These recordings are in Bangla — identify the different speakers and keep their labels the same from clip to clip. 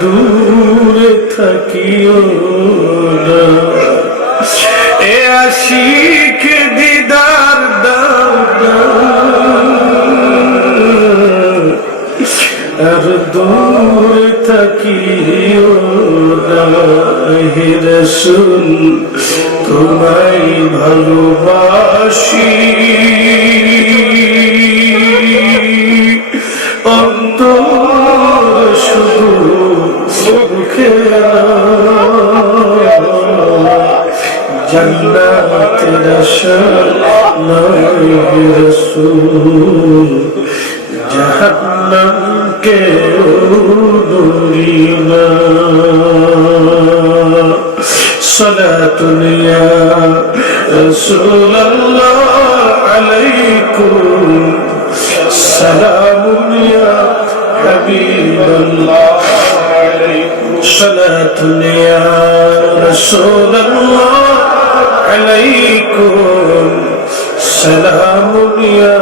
Speaker 1: দূরে থাকিও। جنات نشانه رسول جہنم کے دورینا صلاة یا رسول اللہ علیکم سلام یا حبیب اللہ علیکم صلاة یا رسول اللہ سلام يا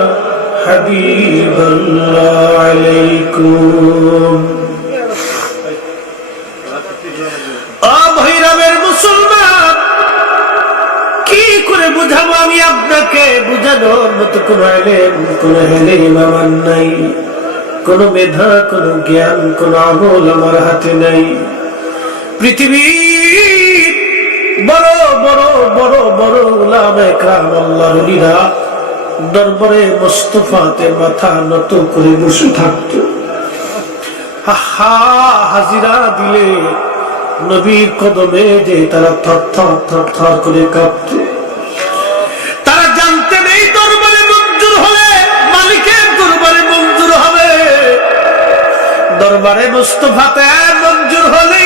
Speaker 1: حبيب الله عليكم অভৈরবের মুসলমান কি করে বুঝাবো আমি আপনাকে বুঝানোর মতো কোন এলেম কোন হেলেম আমার নাই কোন মেধা কোন জ্ঞান কোন আমল আমার হাতে নাই পৃথিবীর বড় দরবারে মোস্তফাতে মাথা নত করে বসে থাকতো। হাজিরা দিলে নবীর কদমে যে তারা থর থর থর থর করে কাঁপত। দরবারে মঞ্জুর হলে হবে। মঞ্জুর হলে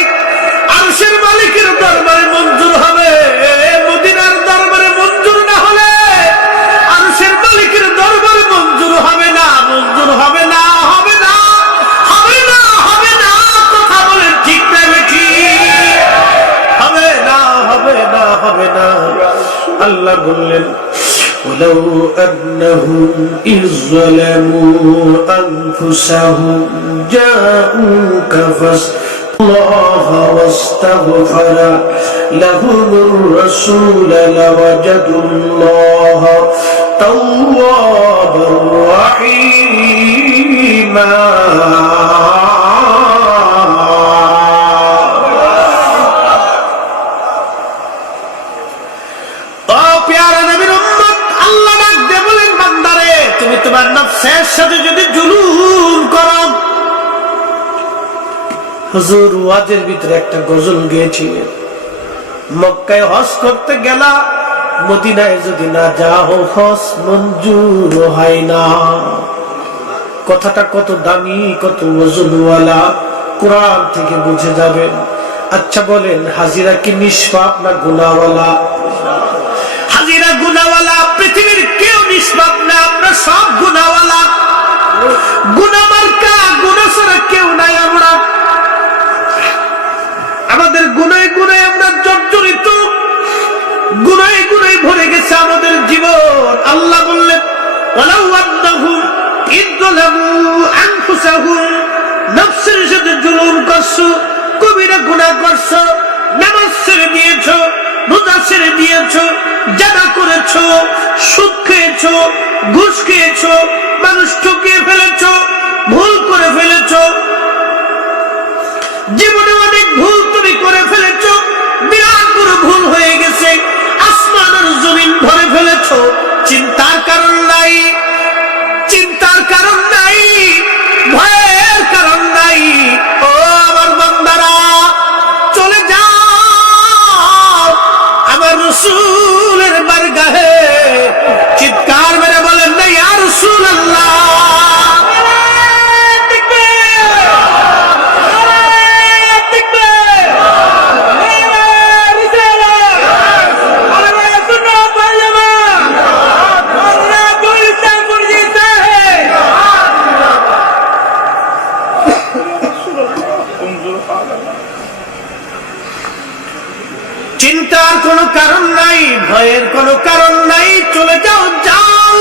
Speaker 1: আরশের মালিকের দরবারে বললেন ولو أنهم إذ ظلموا أنفسهم جاءوك فاستغفروا الله واستغفر لهم الرسول لوجدوا الله توابا رحيما সাথে যদি জুলুম ওয়াজের ভিতরে একটা গজল গেয়েছিলেন। মক্কায় হজ করতে গেলা, মদিনায় যদি না যাও, হজ মঞ্জুর হয় না। কথাটা কত দামি, কত ওজনওয়ালা, কোরআন থেকে বুঝে যাবেন। আচ্ছা বলেন, হাজিরা কি নিষ্পাপ না গুনাওয়ালা হাজিরা গুনাওয়ালা পৃথিবীর কেউ নিষ্পাপ না, আমরা সব গুনাওয়ালা গুনামার্কা গুনা ছাড়া কেউ নাই আমরা। আমাদের গুনায় গুনায় আমরা জর্জরিত। গুনায় গুনায় ভরে গেছে আমাদের জীবন। আল্লাহ বললেন, ওয়ালাউ আন্নাহুম ইদলামু আনফুসাহুম, নফসের সাথে জুলুম করছ, কবিরা গুনাহ করছ, নামাজ ছেড়ে দিয়েছ রোজা ছেড়ে দিয়েছ জানা করেছ, সুদ খেয়েছো, ঘুষ খেয়েছো, মানুষ ঠকিয়ে ফেলেছো, ভুল করে ফেলেছো। জীবনে অনেক ভুল তুমি করে ফেলেছ, বিরাট বড় ভুল হয়ে গেছে আসমান আর জমিন ভরে ফেলেছ, চিন্তার কারণ নাই। কোনো কারণ নাই, চলে যাও যাও।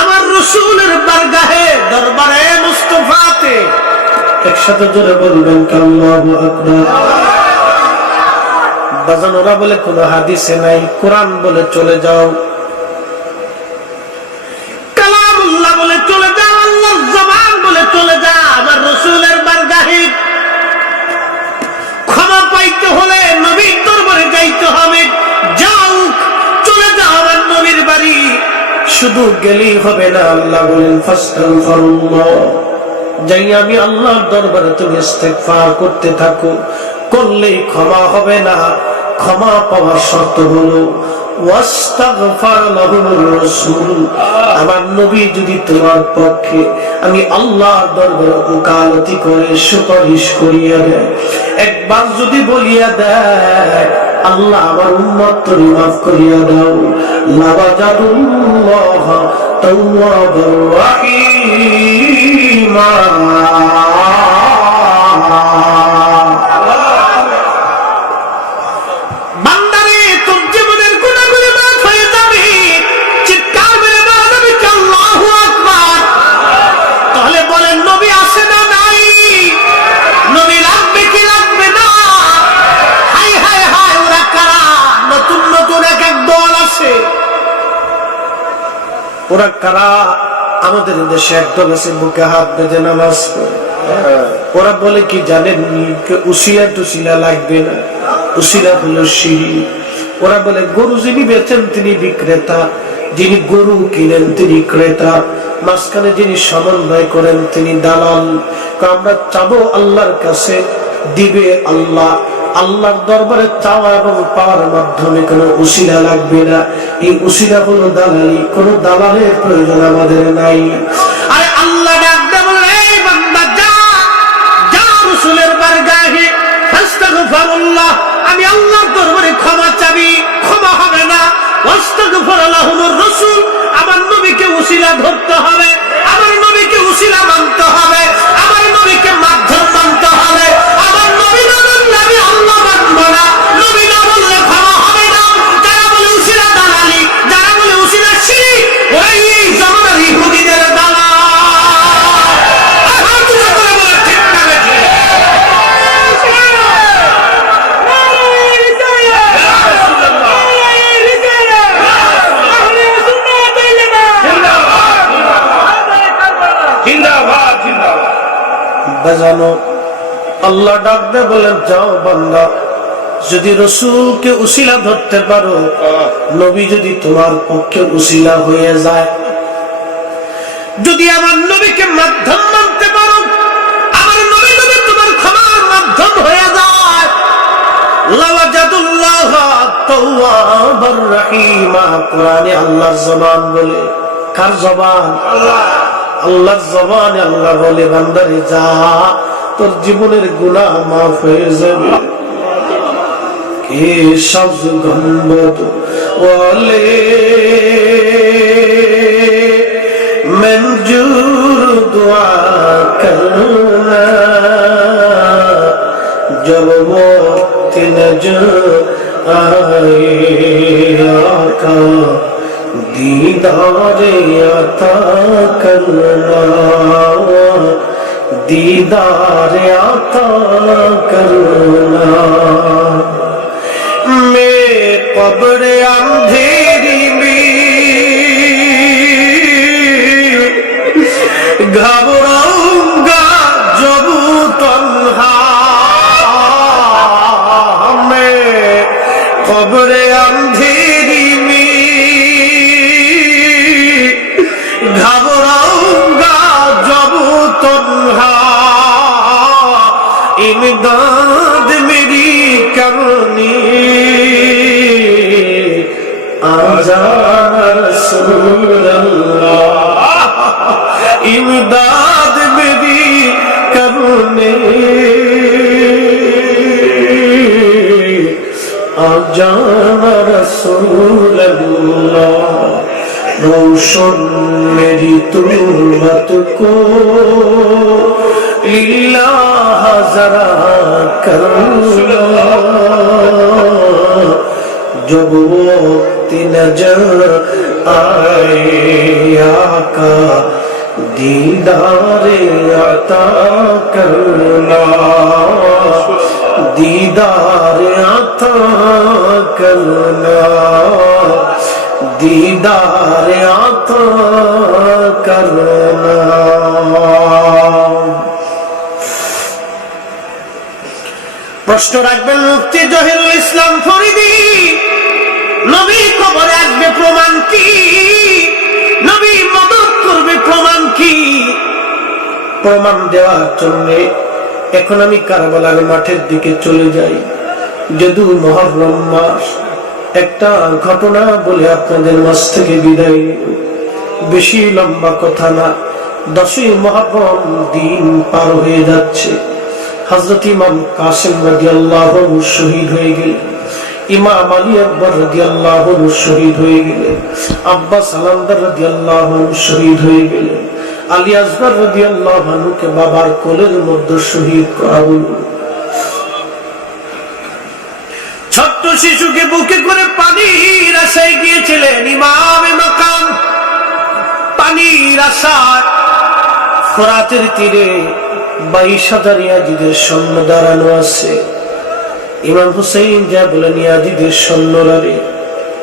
Speaker 1: আমার রসুলের বারগাহে দরবারে মুস্তফাতে। একসাথে জোরে বলবেন আল্লাহু আকবার। বাজানোরা বলে, কোনো হাদিসে নাই, কোরআন বলে চলে যাও। শুধু গেলেই হবে না, আল্লাহ বলেন যাই আমি আল্লাহর দরবারে তুমি ইস্তেগফার করতে থাকো, করলেই ক্ষমা হবে না। ক্ষমা পাওয়ার শর্ত হলো আমার নবী যদি তোমার পক্ষে আমি আল্লাহর দরবারে ওকালতি করে সুপারিশ করিয়া দেয়, একবার যদি বলিয়া দেয় আল্লাহ আমার উম্মত তুমি মাফ করিয়া দাও। লাবাজাদুল্লাহ তাওয়াবার রাহিমা। ওরা কারা? আমাদের দেশে একদল আছে, বুকে হাত বেঁধে নামাজ ওরা বলে কি জানেন উসিলা টুসিলা লাগবে না? উসিলা হলো সিঁড়ি। ওরা বলে, গরু যিনি বেচেন তিনি বিক্রেতা, যিনি গরু কিনেন তিনি ক্রেতা। মাঝখানে যিনি সমন্বয় করেন তিনি দালাল। আমরা চাবো আল্লাহর কাছে, দিবে আল্লাহ। আল্লাহর দরবারে চাওয়া এবং পাওয়ার মাধ্যমে কোনো উসিলা লাগবে না। এই উসিলা হলো দালালি, কোনো দালালের প্রয়োজন আমাদের নাই। আল্লাহ আমি আল্লাহর দরবারে চাবি হবে না। আমার নবীকে উসিলা ধরতে হবে। বাজানো আল্লাহ ডাক দে বলেন, যাও বান্দা, যদি রসুলকে উসিলা ধরতে পারো, নবী যদি তোমার পক্ষে উসিলা হয়ে যায়। যদি আমার নবীকে মাধ্যম মানতে পারো, আমার নবী যদি তোমার ক্ষমার মাধ্যম হয়ে যায়। আল্লাহর জবান বলে। কার জবান? আল্লাহ জবানে আল্লাহ বলে, বান্দারে, যা, তোর জীবনের গুণা মাফ হয়ে যাবে। কে সব গম্বত বলে, মঞ্জুর দোয়া করুনা জব মত আয়ে আকা। দিদারে আতা করনা দিদারে আতা করনা মে কবর আধে মে ঘাবরাউঙ্গা इमदाद मेरी करनी आजा रसूल अल्लाह इमदाद मेरी करने आजा रसूल अल्लाह रोशन मेरी तुरबत को যারা করুণ জব তিন আয়া কা দিদারে আতা করুণা دیدار عطا کرنا دیدار عطا کرنا প্রশ্ন রাখবেন মুক্তি জহিরুল ইসলাম ফরিদি। নবী কবরে আসবে প্রমাণ কি? নবী মদত করবে প্রমাণ কি? প্রমাণ দেওয়ার জন্য এখন আমি কারবালার মাঠের দিকে চলে যাই। যদু মহরম মাস, একটা ঘটনা বলে আপনাদের মাছ থেকে বিদায় বেশি লম্বা কথা না, দশই মহরম দিন পার হয়ে যাচ্ছে। হজরত ইমাম কাসিম রাজি আল্লাহ শহীদ হয়ে গেলেন। ইমাম আলী আকবর রাজি আল্লাহ শহীদ হয়ে গেলেন। আব্বাস আলামদার রাজি আল্লাহ শহীদ হয়ে গেলেন। আলী আসগর রাজি আল্লাহ বাবার কোলের মধ্যে শহীদ করা হলো। ছোট্ট শিশুকে বুকে করে পানির আশায় গিয়েছিলেন ইমামে মাকাম। পানির আশায় ফোরাতের তীরে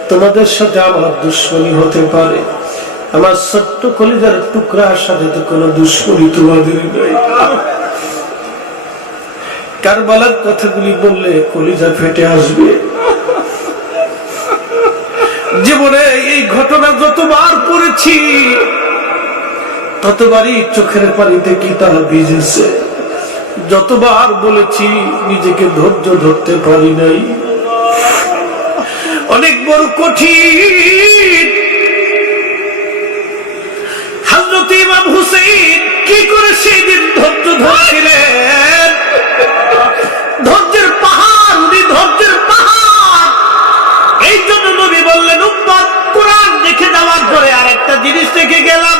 Speaker 1: তোমাদের সাথে আমার দুশ্মনী হতে পারে। আমার ছোট্ট কলিজার টুকরার সাথে তো কোনো দুশ্মনী তোমাদের কথাগুলি বললে কলিজা ফেটে আসবে। জীবনে এই ঘটনা যতবার পড়েছি ততবারই চোখের পানিতে কি তারা ভিজেছে যতবার বলেছি, নিজেকে ধৈর্য ধরতে পারি নাই। অনেক বড় কঠিন। হজরত ইমাম হুসেন কি করে সেই দিন ধৈর্য ধৈর্যের পাহাড়, উনি ধৈর্যের পাহাড়। এই জন্য নবী বললেন, উম্মত, কোরআন দেখে যাওয়ার পরে আরেকটা জিনিস দেখে গেলাম।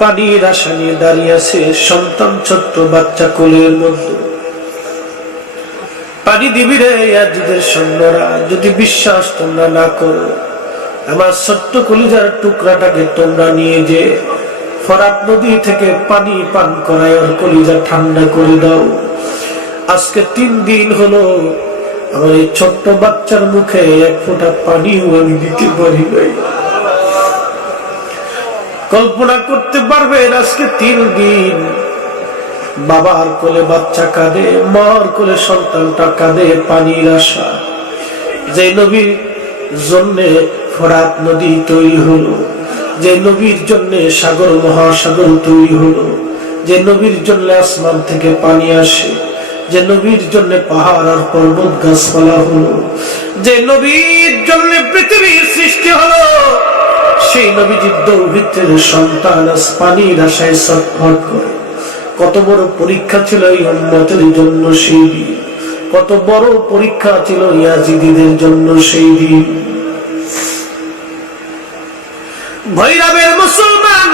Speaker 1: পানির আশা নিয়ে দাঁড়িয়ে আছে সন্তান ছোট্ট বাচ্চা কোলের মধ্যে। পানি দিবি রে আজদের সৈন্যরা, যদি বিশ্বাস তোমরা না করো, আমার ছোট্ট কলিজার টুকরাটাকে তোমরা নিয়ে যে ফরাত নদী থেকে পানি পান করায় ওর কলিজা ঠান্ডা করে দাও। আজকে তিন দিন হলো আমার এই ছোট্ট বাচ্চার মুখে এক ফোঁটা পানিও আমি দিতে পারি নাই। কল্পনা করতে পারবেন আজকে তিন দিন। বাবার কোলে বাচ্চা কাঁদে, মার কোলে সন্তানটা কাঁদে পানির আশা। যে নবীর জন্য ফরাত নদী তৈরি হলো, যে নবীর জন্য সাগর, মহাসাগর তৈরি হলো, যে নবীর জন্য আসমান থেকে পানি আসে, যে নবীর জন্য পাহাড় আর পর্বত গাছপালা হলো, যে নবীর জন্য পৃথিবীর সৃষ্টি হলো সেই নবীজির দৌভিত্রের সন্তান পানির আশায় ছটফট করে। কত বড় পরীক্ষা ছিল এই উন্মতের জন্য সেই দিন। কত বড় পরীক্ষা ছিল ইয়াজিদিদের জন্য সেই দিন। ভৈরবের মুসলমান,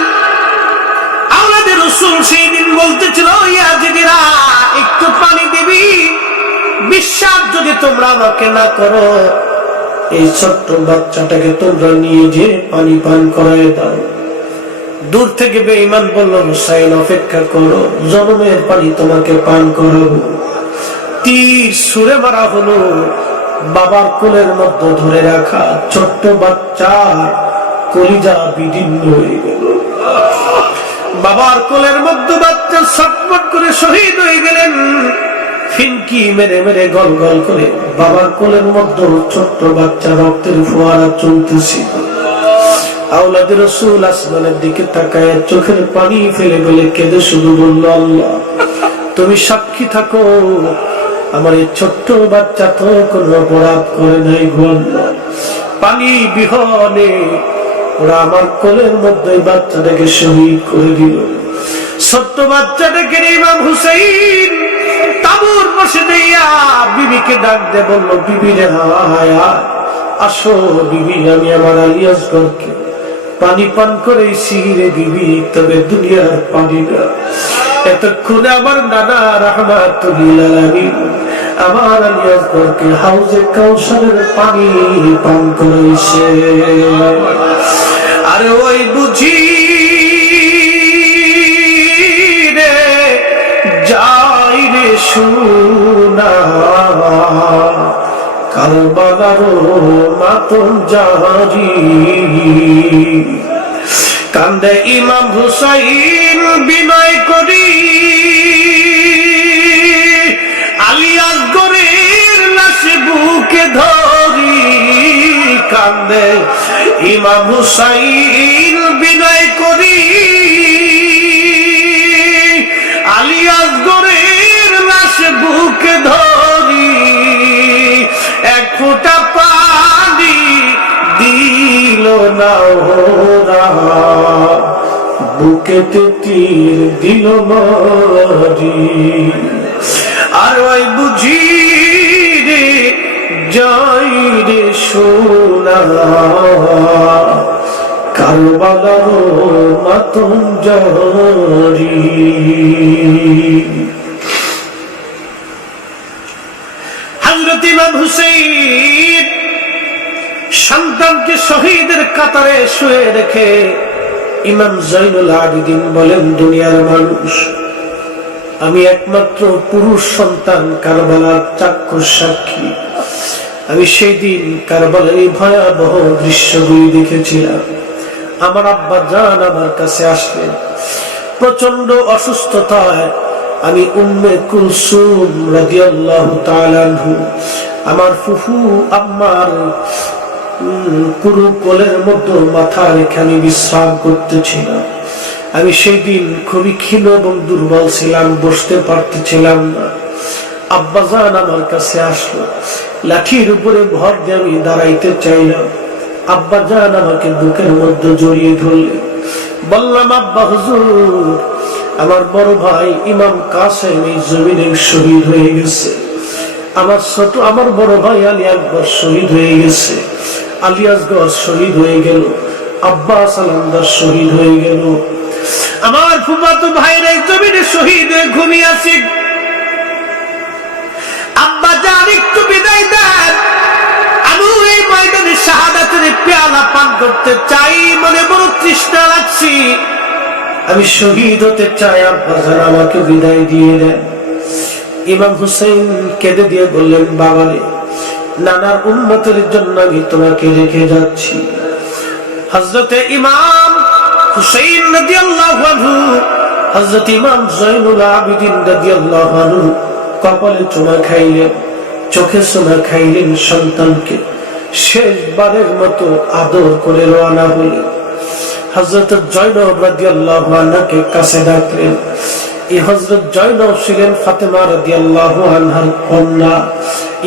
Speaker 1: আওলাদের রসুল সেই দিন বলতেছিল, ইয়াজিদিরা, একটু পানি দিবি। বিশ্বাস যদি তোমরা আমাকে না করো এই ছোট্ট বাচ্চাটাকে তোমরা নিয়ে যে পানি পান করায় দাও। দূর থেকে বেঈমান বলল, হুসাইন, অপেক্ষা করো, জনমের পানি তোমাকে পান করাবো। তীর সুরে মারা হলো, বাবার কোলের মধ্যে ধরে রাখা ছোট্ট বাচ্চা কলিজা বিদীর্ণ হয়ে গেল। বাবার কোলের মধ্যে বাচ্চা ছটফট করে শহীদ হয়ে গেলেন। ফিনকি মেরে মেরে গল গল করে বাবার কোলের মধ্যে ছোট্ট বাচ্চা রক্তের ফোয়ারা চলতেছিল আওলাদের রসুল আসমানের দিকে তাকায়, চোখের পানি ফেলে ফেলে কেঁদে শুধু বলল, আল্লাহ, তুমি সাক্ষী থাকো। আমার এই ছোট্ট বাচ্চা তো কোনো অপরাধ করে নাই আল্লাহ। পানি বিহনে ওরা আমার কোলের মধ্যে বাচ্চাটাকে শহীদ করে দিল। ছোট্ট বাচ্চাটাকে ইমাম হুসাইন তাবুর বসে দিয়া বিবিকে ডাক দে বলল, বিবি রে আসো বিবি, আমি আমার আলিয়াস গরকে পানি পান করেছি রে বিবি, তবে দুনিয়ার পানি না। এতক্ষণে আমার নানা রহমাতুল্লিল আলামিন আমার আলিয়াস গরকে হাউজে কাউসারের পানি পান করেছে। আরে ওই বুঝি শুনা। কারবালার মাতম জারি। কান্দে ইমাম হুসাইন বিনয় করি। আলিয়াস গরের লাশে বুকে ধরি। কান্দে ইমাম হুসাইন বিনয় করি। আলিয়াস গরের বুকে ধরি, এক ফোঁটা পানি দিল না বুকেতে তীর দিল মারি। আর ওই বুঝি রে যাই রে সোনা কারবালার মাতম জারি হজরত ইমাম হুসেইন সন্তানকে শহীদের কাতারে শুয়ে রেখে ইমাম জৈনুল আবিদিন বলেন, দুনিয়ার মানুষ, আমি একমাত্র পুরুষ সন্তান কারবালার চাক্ষুষ সাক্ষী। আমি সেই দিন কারবালার এই ভয়াবহ দৃশ্যগুলি দেখেছিলাম। আমার আব্বা জান আমার কাছে আসলেন। প্রচণ্ড অসুস্থতায় আমি উম্মে কুলসুম রাদিয়াল্লাহু তাআলা আনহু। আমার ফুফু, আম্মার পুরো কোলের মধ্যে মাথা রেখে আমি বিশ্রাম করতেছিলাম। আমি সেই দিন খুবই ক্ষীণ এবং দুর্বল ছিলাম, বসতে পারতেছিলাম না। আব্বাজান আমার কাছে আসলো। লাঠির উপরে ভর দিয়ে আমি দাঁড়াইতে চাইলাম। আব্বা জান আমাকে বুকের মধ্যে জড়িয়ে ধরলেন। বললাম, আব্বা হুজুর আমার বড় ভাই ইমাম কাসেম এই জমিনে শহীদ হয়ে গেছে। আমার ছোট, আমার বড় ভাই আলী আকবর শহীদ হয়ে গেছে। আলী আসগর শহীদ হয়ে গেল। আব্বাস আলমদার শহীদ হয়ে গেল। আমার ফুফাতো এই জমিনে শহীদ হয়ে ঘুমিয়ে আছে। আব্বা যান, একটু বিদায় দেন। আমি এই ময়দানে শাহাদাতের পেয়ালা পান করতে চাই, মনে বড় তৃষ্ণা লাগছি। আমি শহীদ হতে চাই আব্বা যান আমাকে বিদায় দিয়ে দেন। ইমাম হুসেন কেঁদে দিয়ে বললেন, বাবারে, নানার উন্মতের জন্য আমি তোমাকে রেখে যাচ্ছি। হজরতে ইমাম হুসেন রাদিয়াল্লাহু আনহু, হযরত ইমাম জয়নুল আবিদিন রাদিয়াল্লাহু আনহু কপালে চুমা খাইলেন, চোখে চুমা খাইলেন সন্তানকে। শেষবারের মতো আদর করে রওনা হলেন। হযরত জয়নব রাদিয়াল্লাহু আনহাকে কাছে ডাকলেন এই হযরত জয়নব ছিলেন ফাতেমা আনহার কন্যা।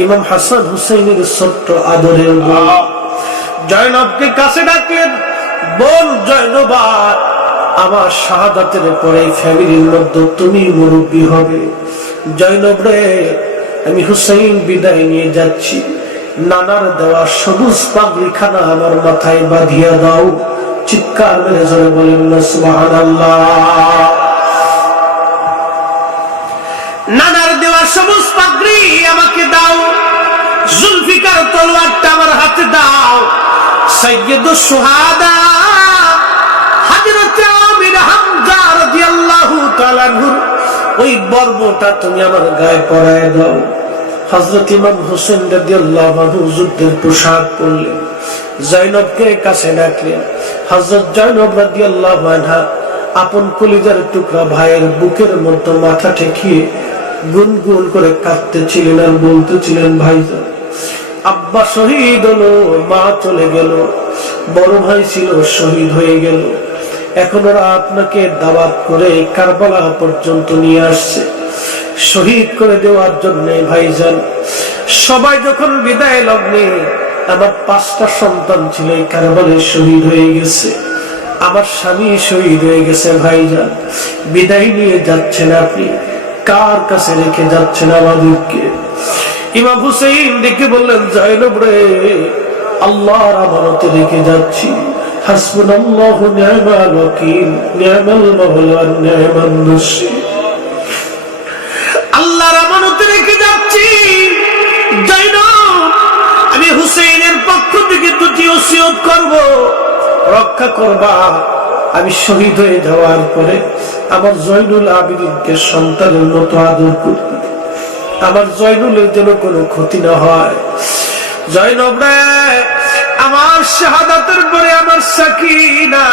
Speaker 1: ইমাম হাসান হুসাইনের ছোট্ট আদরের জয়নবকে কাছে ডাকলেন আমার শাহাদাতের পরে ফ্যামিলির মধ্যে তুমি মুরব্বী হবে। জয়নব রে, আমি হুসাইন বিদায় নিয়ে যাচ্ছি। নানার দেওয়া সবুজ পাগড়ি খানা আমার মাথায় বাঁধিয়া দাও। চিৎকার মেরে জোরে বলেন নানার দেওয়া সবুজ পাগড়ি আমাকে দাও, জুলফিকার তলোয়ারটা আমার হাতে দাও। সৈয়দ সুহাদা হযরত আমির হামজা রাদিয়াল্লাহু তাআলা ওই বর্মটা তুমি আমার গায়ে পরায় দাও। হযরত ইমাম হোসেন রাদিয়াল্লাহু আনহু যুদ্ধের পোশাক পরলেন। জয়নবকে কাছে ডাকলেন হযরত জয়নব রাদিয়াল্লাহু আনহা আপন কলিজার টুকরা ভাইয়ের বুকের মধ্যে মাথা ঠেকিয়ে গুনগুন করে কাঁদতেছিলেন আর বলতেছিলেন, ভাইজান, আব্বা শহীদ হলো, মা চলে গেল, বড় ভাই ছিল, শহীদ হয়ে গেল। এখন ওরা আপনাকে দাওয়াত করে কারবালা পর্যন্ত নিয়ে আসছে। শহীদ করে দেওয়ার জন্য, ভাইজান, সবাই যখন বিদায় লগ্নে আমার পাঁচটা সন্তান ছিল, এই কারবালে শহীদ হয়ে গেছে। আমার স্বামী শহীদ হয়ে গেছে, ভাইজান। বিদায় নিয়ে যাচ্ছেন আপনি। কার কাছে রেখে যাচ্ছেন আমাদেরকে? ইমাম হুসেইন ডেকে বললেন জয়নব রে, আল্লাহর আমানতে রেখে যাচ্ছি। হাসবুনাল্লাহু নি'মাল ওয়াকিল নি'মাল মাওলা নি'মান নাসির। পক্ষ থেকে দুটি ওসিয়ত করব। রক্ষা করবা। আমি শহীদ হয়ে যাওয়ার পরে আমার জয়নুল আবিদিনকে সন্তানের মতো আদর করবে। আমার জয়নুলের যেন কোনো ক্ষতি না হয়। জয়নব আমার শাহাদাতের পরে আমার সাকিনা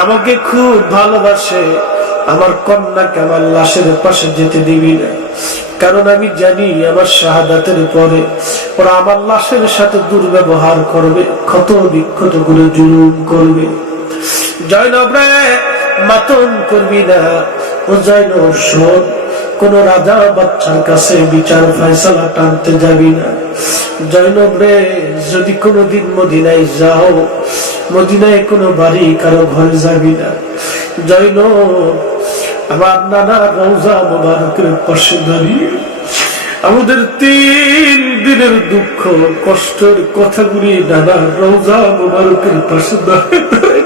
Speaker 1: আমাকে খুব ভালোবাসে। আমার কন্যাকে আমার লাশের পাশে যেতে দিবি না। কারণ আমি জানি আমার শাহাদাতের পরে ওরা আমার লাশের সাথে দুর্ব্যবহার করবে ক্ষত বিক্ষত করে জুলুম করবে। জয়নব মাতন করবি না। ও জয়নব কোন রাজা বাচ্চার কাছে বিচার ফয়সালা টানতে যাবি না। জয়নব রে যদি কোনোদিন মদিনায় যাও, মদিনায় কোনো বাড়ি কারও ঘরে যাবি না। জয়নব নানা মোবারকের আমাদের তিন দিনের দুঃখ কষ্টের কথাগুলি নানা রৌজা মোবারকের পাশে দাঁড়িয়ে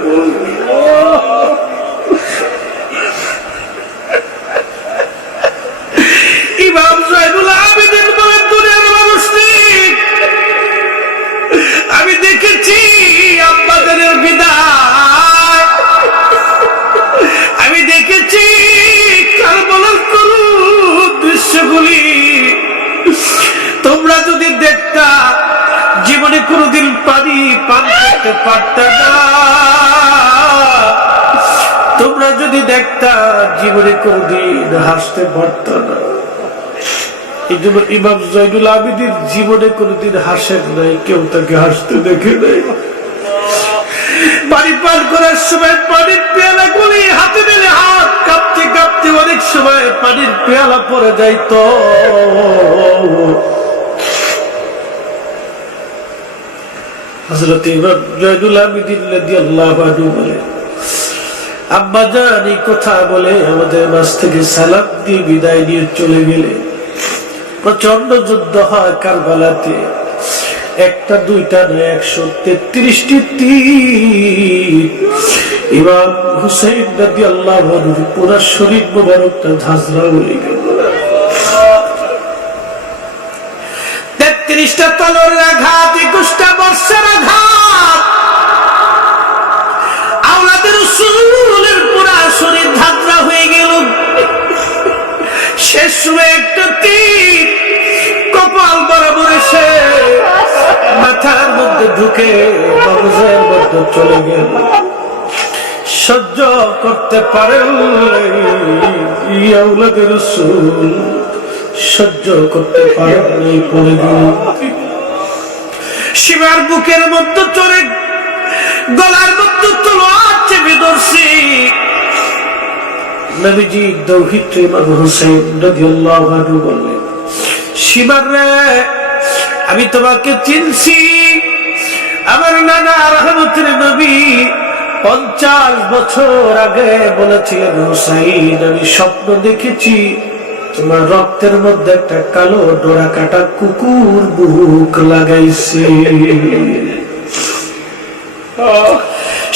Speaker 1: দেখতা জীবনে কোনদিন হাসতে পারত না। এই জন্য ইমাম জয়নুল আবিদির জীবনে কোনদিন হাসেন নাই, কেউ তাকে হাসতে দেখে নাই। পানি পান করার সময় পানির পেয়ালা গুলি হাতে দিলে হাত কাঁপতে কাঁপতে অনেক সময় পানির পেয়ালা পরে হজরত ইমাম জয়নুল আবিদিন আব্বা এই কথা বলে আমাদের মাঝ থেকে সালাম দিয়ে বিদায় নিয়ে চলে গেলে। প্রচণ্ড যুদ্ধ হয় কারবালাতে। একটা, দুইটা নয় একশো তেত্রিশটি ইমাম নদী আল্লাহ পুরা শরীর মোবারকটা ঝাঁঝরা হয়ে গেল। তেত্রিশটা তলরের আঘাত, একুশটা বর্ষের আঘাত। শেষ সময় একটা তীর কপাল বরাবর এসে মাথার মধ্যে ঢুকে মগজের মধ্যে চলে গেল। সহ্য করতে পারেন রসুল, সহ্য করতে পারেন এই পড়ে গেল বুকের মধ্যে চলে গলার মধ্যে তলোয়ার চেপে ধরছি। নবীজি দৌহিত ইমাম হুসাইন রাদিয়াল্লাহু বললেন সীমার রে, আমি তোমাকে চিনছি। আমার নানা রহমতের নবী পঞ্চাশ বছর আগে বলেছিলেন হুসাইন, আমি স্বপ্ন দেখেছি। তোমার রক্তের মধ্যে একটা কালো ডোরা কাটা কুকুর বুক লাগাইছে।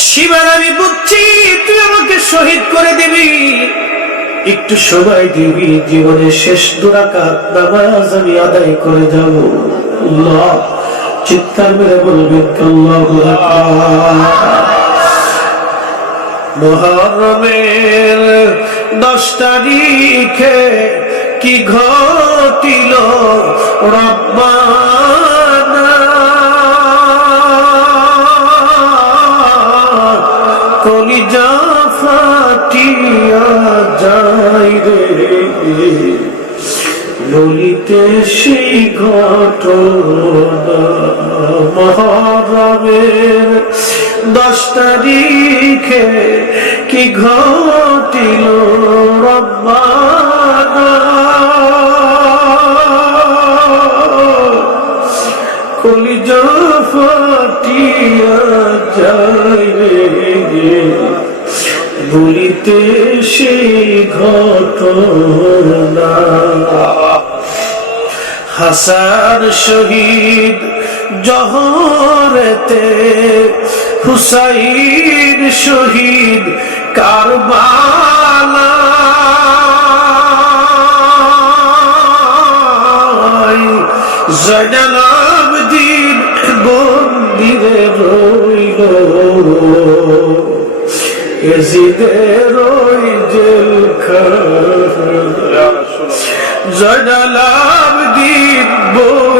Speaker 1: শিবার আমি বুঝছি, তুই আমাকে শহীদ করে দিবি। একটু সময় দিবি, জীবনের শেষ দুরাকাত নামাজ আমি আদায় করে যাব আল্লাহ মেরে বলবেন আল্লাহু দশ তারিখে কি ঘটিল? রব্বানা বলিতে সেই ঘটনা। মহারমের দশ তারিখে কি ঘটিল কলিজা ফাটিয়া যায় অতীতে সেই ঘটনা। হাসান শহীদ জহরেতে হুসাইন শহীদ কারবালা। জয়নাল আবদিন বন্দিরে রইল। এজিদের জেলখানা। আবদিন বন্দি